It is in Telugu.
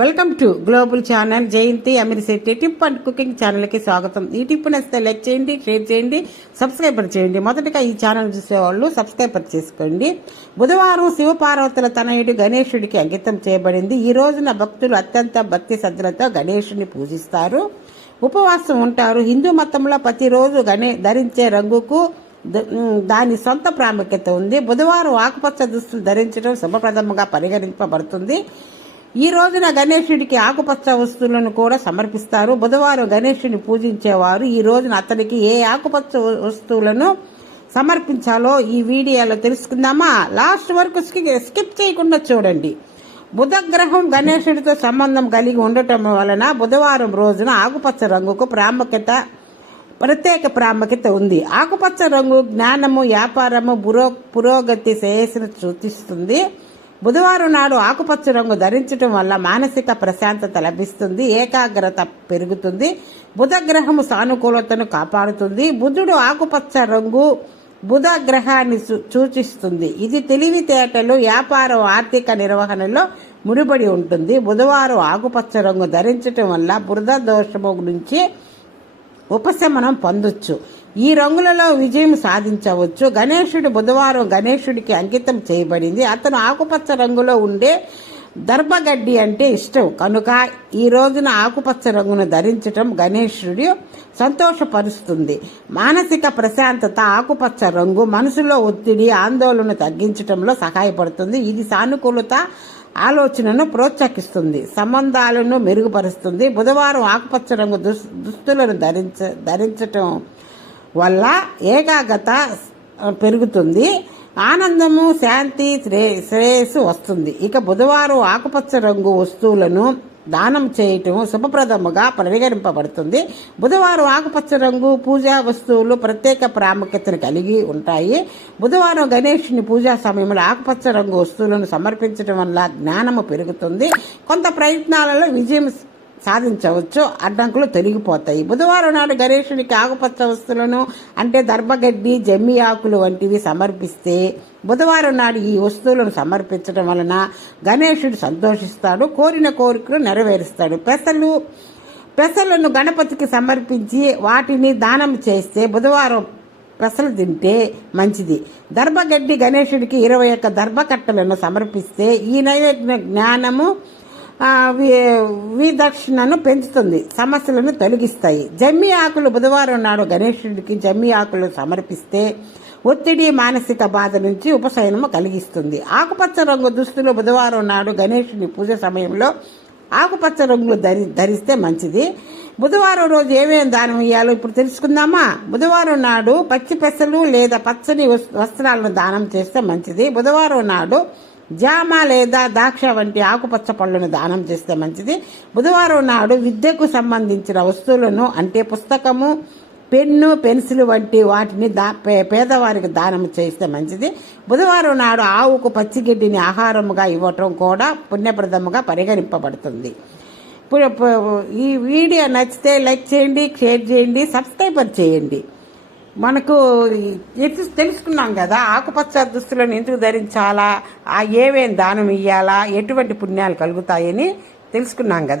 Welcome to global channel Jayanthi Amirisetty tip and cooking ఛానల్కి స్వాగతం. ఈ టిప్ నచ్చితే లైక్ చేయండి షేర్ చేయండి సబ్స్క్రైబర్ చేయండి. మొదటగా ఈ ఛానల్ చూసేవాళ్ళు సబ్స్క్రైబర్ చేసుకోండి. బుధవారం శివపార్వతుల తనయుడు గణేశుడికి అంకితం చేయబడింది. ఈ రోజున భక్తులు అత్యంత భక్తి శ్రద్ధలతో గణేశుని పూజిస్తారు. ఉపవాసం ఉంటారు. హిందూ మతంలో ప్రతిరోజు గణే ధరించే రంగుకు దాని సొంత ప్రాముఖ్యత ఉంది. బుధవారం ఆకుపచ్చ దుస్తులు ధరించడం శుభప్రదంగా పరిగణింపబడుతుంది. ఈ రోజున గణేశుడికి ఆకుపచ్చ వస్తువులను కూడా సమర్పిస్తారు. బుధవారం గణేశుడిని పూజించేవారు ఈ రోజున అతనికి ఏ ఆకుపచ్చ వస్తువులను సమర్పించాలో ఈ వీడియోలో తెలుసుకుందామా. లాస్ట్ వరకు స్కిప్ చేయకుండా చూడండి. బుధగ్రహం గణేశుడితో సంబంధం కలిగి ఉండటం వలన బుధవారం రోజున ఆకుపచ్చ రంగుకు ప్రాముఖ్యత ప్రత్యేక ప్రాముఖ్యత ఉంది. ఆకుపచ్చ రంగు జ్ఞానము వ్యాపారము పురో పురోగతి శ్రేయస్సును సూచిస్తుంది. బుధవారం నాడు ఆకుపచ్చ రంగు ధరించడం వల్ల మానసిక ప్రశాంతత లభిస్తుంది ఏకాగ్రత పెరుగుతుంది బుధగ్రహము సానుకూలతను కాపాడుతుంది. బుధుడు ఆకుపచ్చ రంగు బుధ గ్రహాన్ని సూ- సూచిస్తుంది. ఇది తెలివితేటలు వ్యాపారం ఆర్థిక నిర్వహణలో ముడిపడి ఉంటుంది. బుధవారం ఆకుపచ్చ రంగు ధరించటం వల్ల బురద దోషము నుంచి ఉపశమనం పొందొచ్చు. ఈ రంగులలో విజయం సాధించవచ్చు. గణేశుడు బుధవారం గణేశుడికి అంకితం చేయబడింది. అతను ఆకుపచ్చ రంగులో ఉండే దర్భగడ్డి అంటే ఇష్టం. కనుక ఈ రోజున ఆకుపచ్చ రంగును ధరించటం గణేశుడు సంతోషపరుస్తుంది. మానసిక ప్రశాంతత ఆకుపచ్చ రంగు మనసులో ఒత్తిడి ఆందోళన తగ్గించటంలో సహాయపడుతుంది. ఇది సానుకూలత ఆలోచనను ప్రోత్సహిస్తుంది. సంబంధాలను మెరుగుపరుస్తుంది. బుధవారం ఆకుపచ్చ రంగు దుస్ దుస్తులను ధరించ ధరించటం వల్ల ఏకాగ్రత పెరుగుతుంది. ఆనందము శాంతి శ్రే శ్రేయస్సు వస్తుంది. ఇక బుధవారం ఆకుపచ్చ రంగు వస్తువులను దానం చేయటం శుభప్రదముగా పరిగణింపబడుతుంది. బుధవారం ఆకుపచ్చ రంగు పూజా వస్తువులు ప్రత్యేక ప్రాముఖ్యతను కలిగి ఉంటాయి. బుధవారం గణేషుని పూజా సమయంలో ఆకుపచ్చ రంగు వస్తువులను సమర్పించడం వల్ల జ్ఞానము పెరుగుతుంది. కొంత ప్రయత్నాలలో విజయం సాధించవచ్చు అడ్డంకులు తొలగిపోతాయి. బుధవారం నాడు గణేషునికి ఆకుపచ్చ వస్తువులను అంటే దర్భగడ్డి జమ్మి ఆకులు వంటివి సమర్పిస్తే బుధవారం నాడు ఈ వస్తువులను సమర్పించడం వలన గణేషుడు సంతోషిస్తాడు కోరిన కోరికలు నెరవేరుస్తాడు. పెసలు పెసలను గణపతికి సమర్పించి వాటిని దానం చేస్తే బుధవారం పెసలు తింటే మంచిది. దర్భగడ్డి గణేషుడికి ఇరవై ఒక్క దర్భకట్టలను సమర్పిస్తే ఈ నైవేద్య జ్ఞానము విదక్షిణను పెంచుతుంది సమస్యలను తొలగిస్తాయి. జమ్మి ఆకులు బుధవారం నాడు గణేశుడికి జమ్మి ఆకులు సమర్పిస్తే ఒత్తిడి మానసిక బాధ నుంచి ఉపశమనము కలిగిస్తుంది. ఆకుపచ్చ రంగు దుస్తులు బుధవారం నాడు గణేశుని పూజ సమయంలో ఆకుపచ్చ రంగులు ధరి ధరిస్తే మంచిది. బుధవారం రోజు ఏమేమి దానం ఇవ్వాలో ఇప్పుడు తెలుసుకుందామా? బుధవారం నాడు పచ్చి పెసలు లేదా పచ్చని వస్- వస్త్రాలను దానం చేస్తే మంచిది. బుధవారం నాడు జామ లేదా ద్రాక్ష వంటి ఆకుపచ్చ పళ్ళను దానం చేస్తే మంచిది. బుధవారం నాడు విద్యకు సంబంధించిన వస్తువులను అంటే పుస్తకము పెన్ను పెన్సిల్ వంటి వాటిని దా పే- పేదవారికి దానం చేస్తే మంచిది. బుధవారం నాడు ఆవుకు పచ్చిగడ్డిని ఆహారముగా ఇవ్వటం కూడా పుణ్యప్రదముగా పరిగణింపబడుతుంది. ఇప్పుడు ఈ వీడియో నచ్చితే లైక్ చేయండి షేర్ చేయండి సబ్స్క్రైబర్ చేయండి. మనకు తెలుసుకున్నాం కదా ఆకుపచ్చ దుస్తులను ఎందుకు ధరించాలా ఆ ఏవేం దానం ఇయ్యాలా ఎటువంటి పుణ్యాలు కలుగుతాయని తెలుసుకున్నాం కదా.